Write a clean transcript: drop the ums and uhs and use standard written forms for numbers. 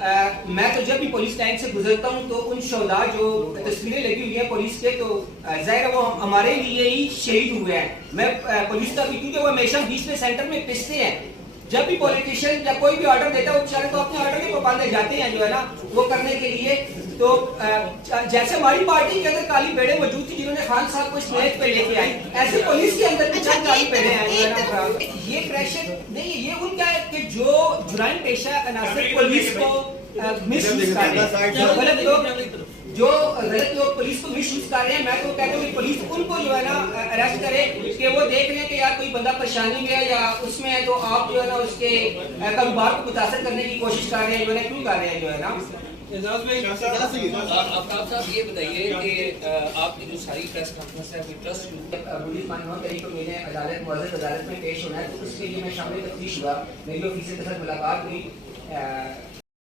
میں تو جب بھی پولیس لائن سے گزرتا ہوں تو ان شہداء جو تصویریں لگی ہوئی ہیں پولیس کے، تو ظاہر ہے وہ ہمارے لیے ہی شہید ہوئے ہیں. میں پولیس کا بھی، کیونکہ وہ ہمیشہ بیچ میں سینٹر میں پستے ہیں. جب بھی پولیٹیشین یا کوئی بھی آرڈر دیتا ہے وہ بیچارے تو اپنے آرڈر کے پابند جاتے ہیں جو ہے نا وہ کرنے کے لیے. تو جیسے ہماری پارٹی کے اندر کالی بیڑے موجود تھی جنہوں نے خان صاحب کو اسٹیج پہ لے کے آئی، ایسے پولیس کے اندر بھی چند کالی بیڑے ہیں جو ہے نا. یہ پریشر نہیں، یہ ان کا ہے کہ جو جرائم پیشہ عناصر پولیس کو مس یوز کر رہے ہیں، جو غلط لوگ پولیس کو مس یوز کر رہے ہیں. میں تو کہتا ہوں کہ پولیس ان کو جو ہے نا اریسٹ کرے کہ وہ دیکھ لیں کہ یار کوئی بندہ پریشانی میں ہے یا اس میں ہے، تو آپ جو ہے نا اس کے کاروبار کو متاثر کرنے کی کوشش کر رہے ہیں جو ہے نا، کیوں کر رہے ہیں جو ہے نا. آفتاب صاحب یہ بتائیے کہ آپ کی جو ساری پریس کانفرنس ہے ٹرسٹ پولیس مانو طریقے کو میں نے عدالت معزز عدالت میں پیش ہونا ہے، تو اس کے لیے میں شامل تفتیش ہوا. میری آفیسر کے ساتھ ملاقات ہوئی.